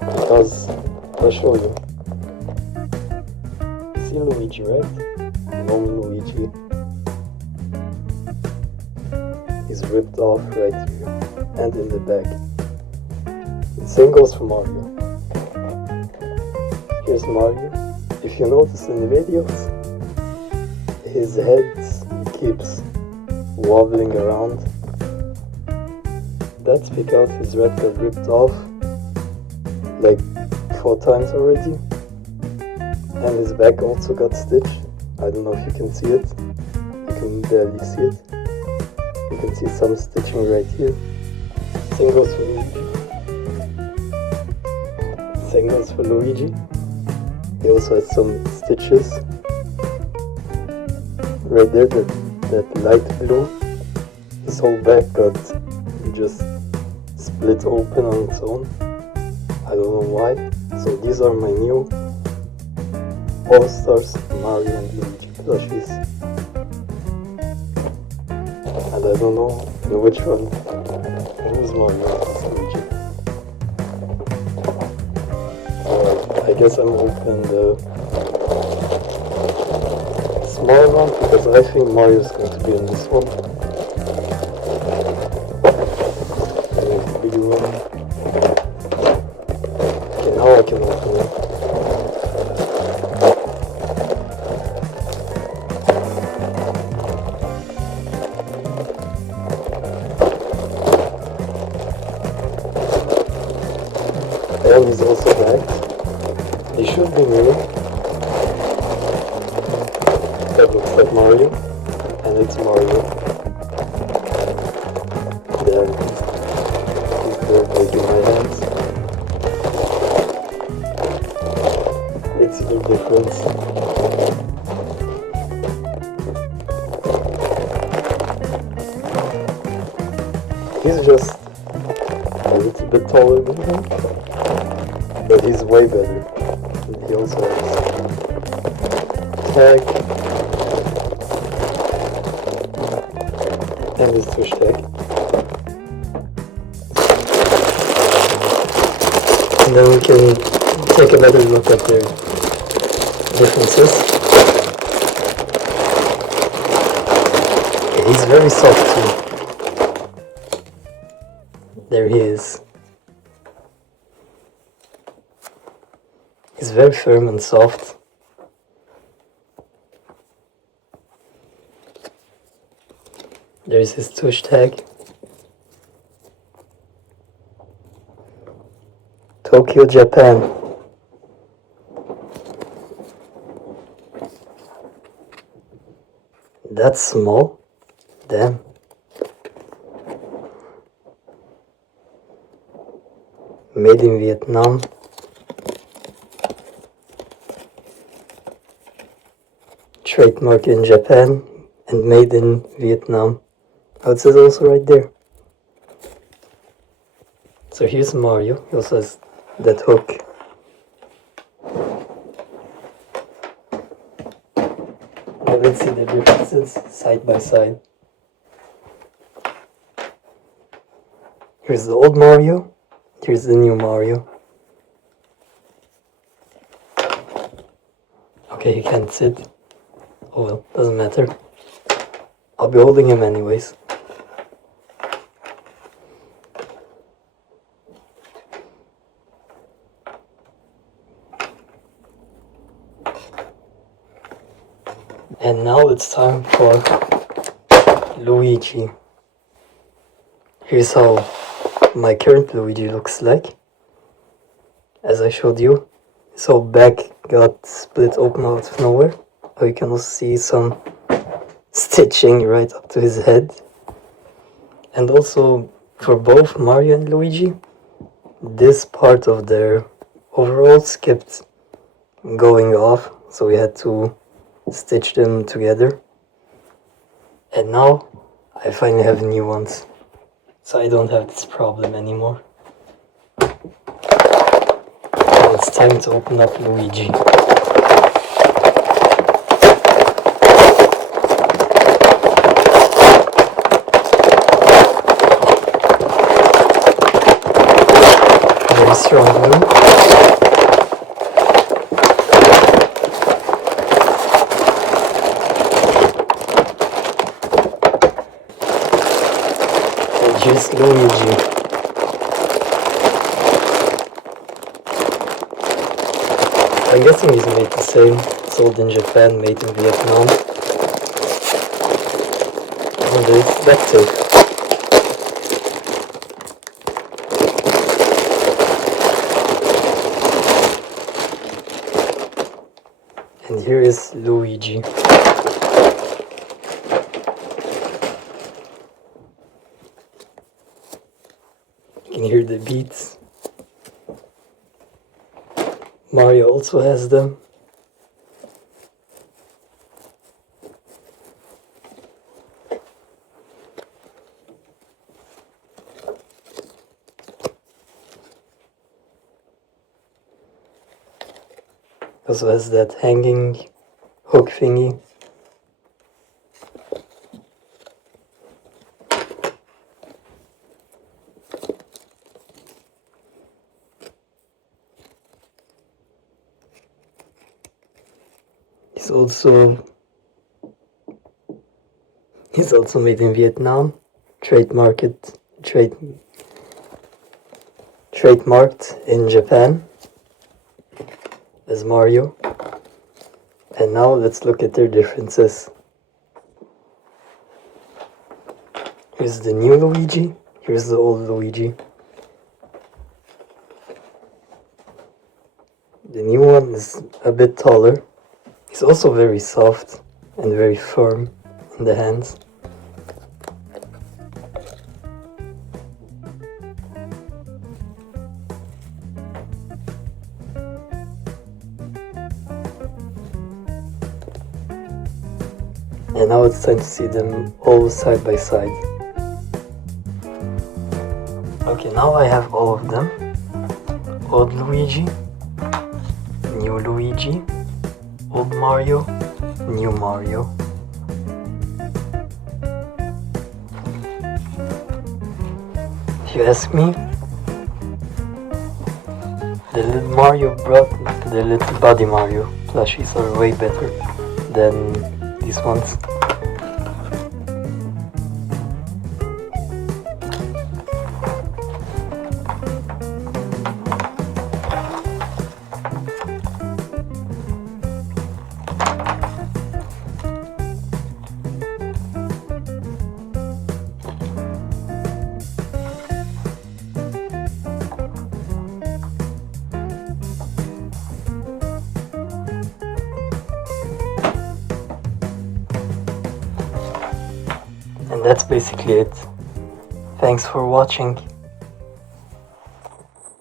Because I'll show you. See Luigi, right? Normal Luigi. He's ripped off right here and in the back. The same goes for Mario. Here's Mario. If you notice in the videos, his head keeps wobbling around. That's because his red got ripped off like 4 times already, and his back also got stitched. I don't know if you can see it. You can barely see it. You can see some stitching right here. Same goes for Luigi. Same goes for Luigi. He also has some stitches right there, that light blue. His whole back got just split open on its own. I don't know why. So these are my new All-Stars Mario and Luigi plushies. And I don't know in which one who's Mario and who's Luigi. So I guess I'm opening the small one because I think Mario's going to be in this one. Big one. Okay, now I can open it. And he's also back. He should be new. That looks like Mario, and it's Mario. There, he's there breaking my hands. Makes a big difference. He's just a little bit taller than him, but he's way better. He also has tag and his push tag. And then we can take a better look at their differences. Okay, he's very soft too. There he is. He's very firm and soft. There's his tush tag. Tokyo, Japan. That's small. Damn. Made in Vietnam. Trademark in Japan and made in Vietnam. Oh, it says also right there. So here's Mario. He also has that hook. Now let's see the differences side by side. Here's the old Mario. Here's the new Mario. Okay, he can't sit. Oh well, doesn't matter. I'll be holding him anyways. And now it's time for Luigi. Here's how my current Luigi looks like. As I showed you, his whole back got split open out of nowhere. Oh, you can also see some stitching right up to his head. And also for both Mario and Luigi, this part of their overalls kept going off, so we had to stitch them together. And now I finally have new ones, so I don't have this problem anymore. And it's time to open up Luigi. very strong glue. And here's Luigi. I'm guessing he's made the same. Sold in Japan, made in Vietnam. And there's that too. And here is Luigi. You can hear the beats. Mario also has them. Also has that hanging hook thingy. He's also made in Vietnam, trademarked in Japan as Mario. And now let's look at their differences. Here's the new Luigi, here's the old Luigi. The new one is a bit taller. He's also very soft and very firm in the hands. And now it's time to see them all side by side. Okay, now I have all of them. Old Luigi, new Luigi, old Mario, new Mario. If you ask me, the little Mario brought the little body Mario plushies are way better than these ones. And that's basically it. Thanks for watching.